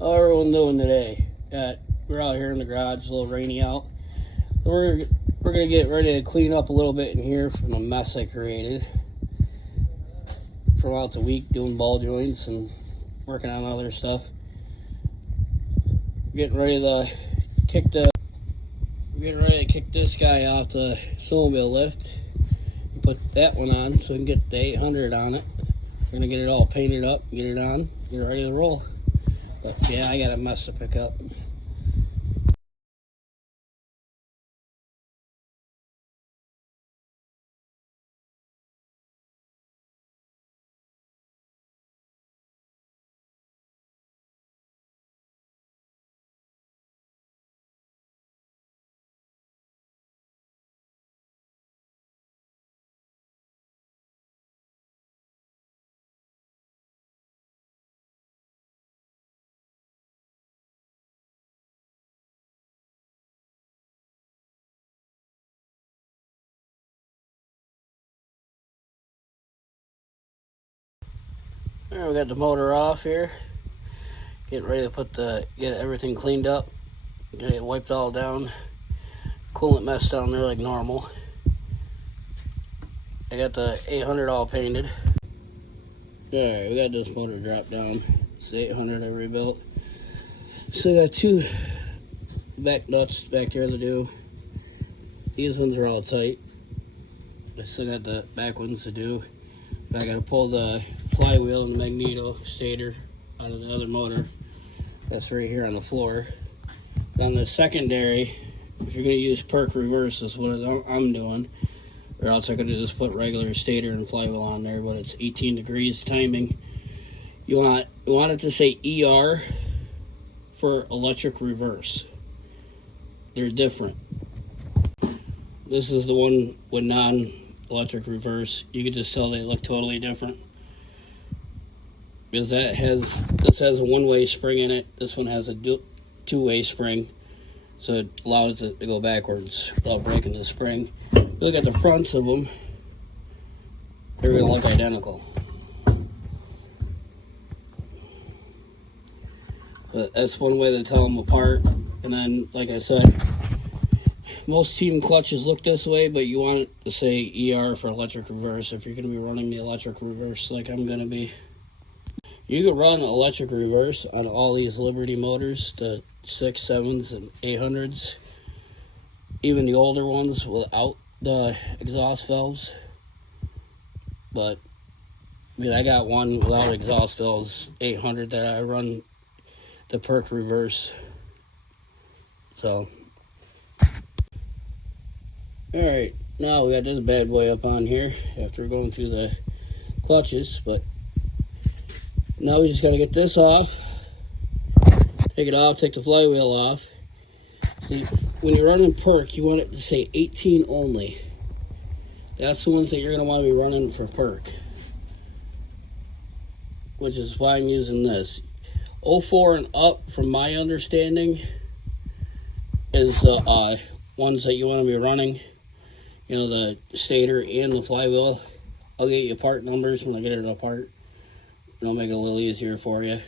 How everyone doing today? We're out here in the garage, it's a little rainy out. We're gonna get ready to clean up a little bit in here from the mess I created throughout the week, doing ball joints and working on other stuff. Getting ready to kick this guy off the snowmobile lift and put that one on so we can get the 800 on it. We're gonna get it all painted up, get it on, get it ready to roll. But yeah, I got a mess to pick up. Alright, we got the motor off here. Getting ready to get everything cleaned up. Get it wiped all down. Coolant mess down there like normal. I got the 800 all painted. Alright, we got this motor dropped down. It's the 800 I rebuilt. Still got two back nuts back there to do. These ones are all tight. I still got the back ones to do. But I gotta pull the flywheel and the magneto stator out of the other motor. That's right here on the floor. On the secondary, if you're gonna use PERC reverse, is what I'm doing. Or else I could just put regular stator and flywheel on there, but it's 18 degrees timing. You want it to say ER for electric reverse. They're different. This is the one with non-electric reverse. You can just tell they look totally different. Because this has a one-way spring in it. This one has a two-way spring. So it allows it to go backwards without breaking the spring. Look at the fronts of them. They're going to look identical. But that's one way to tell them apart. And then, like I said, most team clutches look this way, but you want it to say ER for electric reverse if you're going to be running the electric reverse like I'm going to be. You can run electric reverse on all these Liberty motors, the 6, 7s, and 800s. Even the older ones without the exhaust valves. But I got one without exhaust valves, 800, that I run the PERC reverse. So, alright, now we got this bad boy up on here after going through the clutches. But now we just got to get this off. Take it off, take the flywheel off. See, when you're running PERC, you want it to say 18 only. That's the ones that you're going to want to be running for PERC. Which is why I'm using this. 04 and up, from my understanding, is the ones that you want to be running. You know, the stator and the flywheel. I'll get you part numbers when I get it apart. And I'll make it a little easier for you.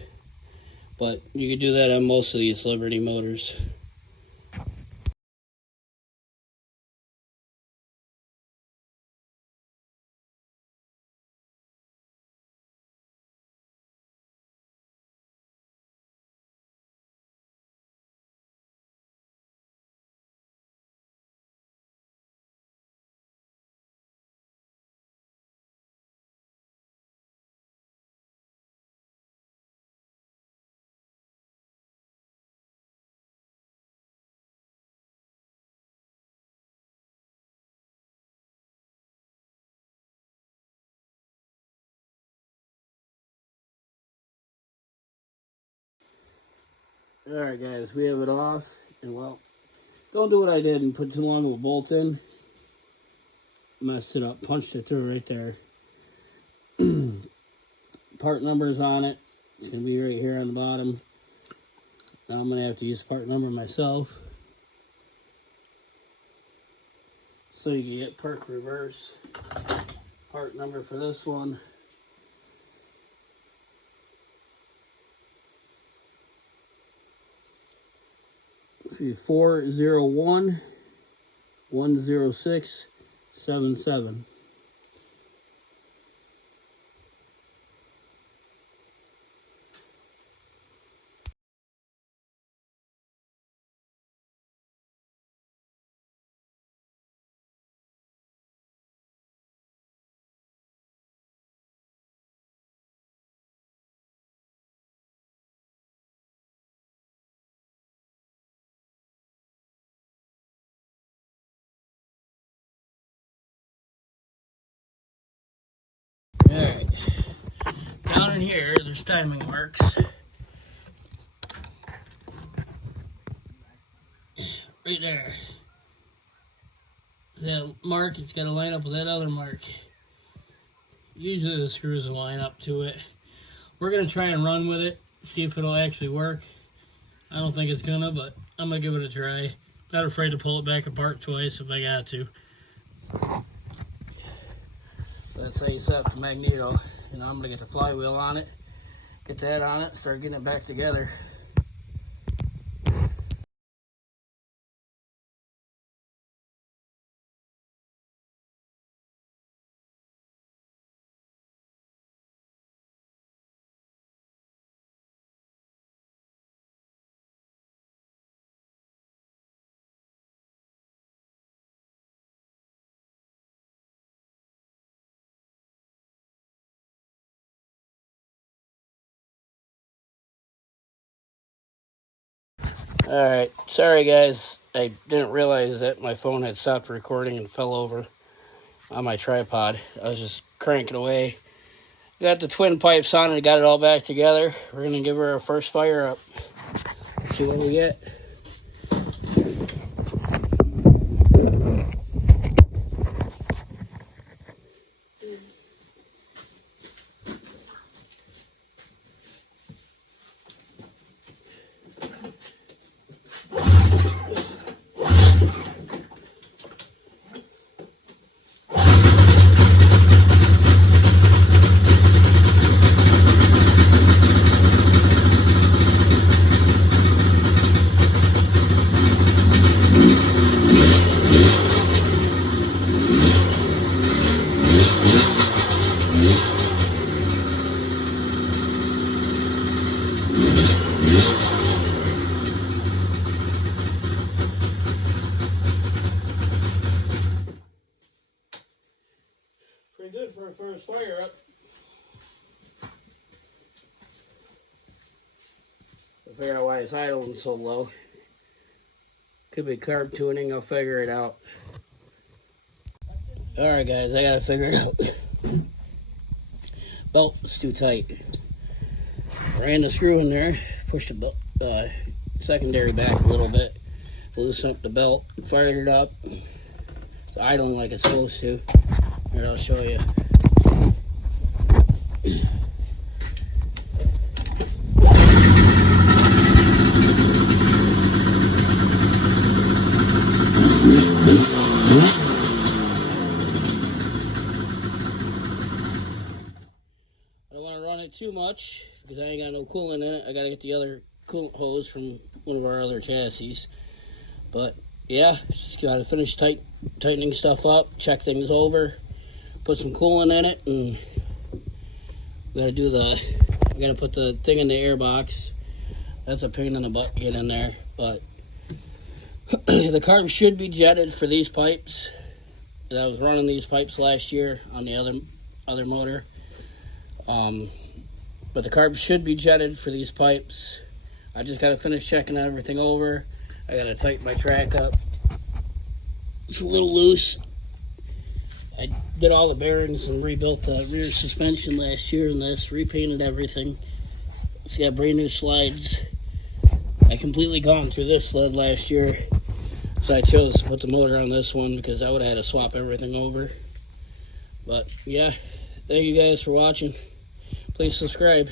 But you can do that on most of these Liberty motors. Alright guys, we have it off. And well, don't do what I did and put too long of a bolt in. Messed it up, punched it through right there. Part numbers on it. It's going to be right here on the bottom. Now I'm going to have to use part number myself. So you can get PERC reverse. Part number for this one. 401 106 77. Alright, down in here, there's timing marks. Right there. That mark, it's got to line up with that other mark. Usually the screws will line up to it. We're going to try and run with it, see if it'll actually work. I don't think it's gonna, but I'm going to give it a try. Not afraid to pull it back apart twice if I got to. That's how you set up the magneto. You know, I'm going to get the flywheel on it, get that on it, start getting it back together. Alright, sorry guys, I didn't realize that my phone had stopped recording and fell over on my tripod. I was just cranking away. Got the twin pipes on and got it all back together. We're going to give her our first fire up. See what we get. Pretty good for a first fire up. I figure out why it's idling so low. Could be carb tuning, I'll figure it out. Alright guys, I gotta figure it out. Belt's too tight. Ran the screw in there, pushed the secondary back a little bit, loosen up the belt, fired it up. It's idling like it's supposed to. Here, I'll show you. I don't want to run it too much because I ain't got no coolant in it. I got to get the other coolant hose from one of our other chassis. But yeah, just got to finish tightening stuff up, check things over, put some coolant in it, and we got to do I got to put the thing in the air box. That's a pain in the butt to get in there, but the carb should be jetted for these pipes. I was running these pipes last year on the other motor. But the carb should be jetted for these pipes. I just got to finish checking everything over. I got to tighten my track up. It's a little loose. I did all the bearings and rebuilt the rear suspension last year in this, repainted everything. It's got brand new slides. I completely gone through this sled last year, so I chose to put the motor on this one because I would have had to swap everything over. But yeah, thank you guys for watching. Please subscribe.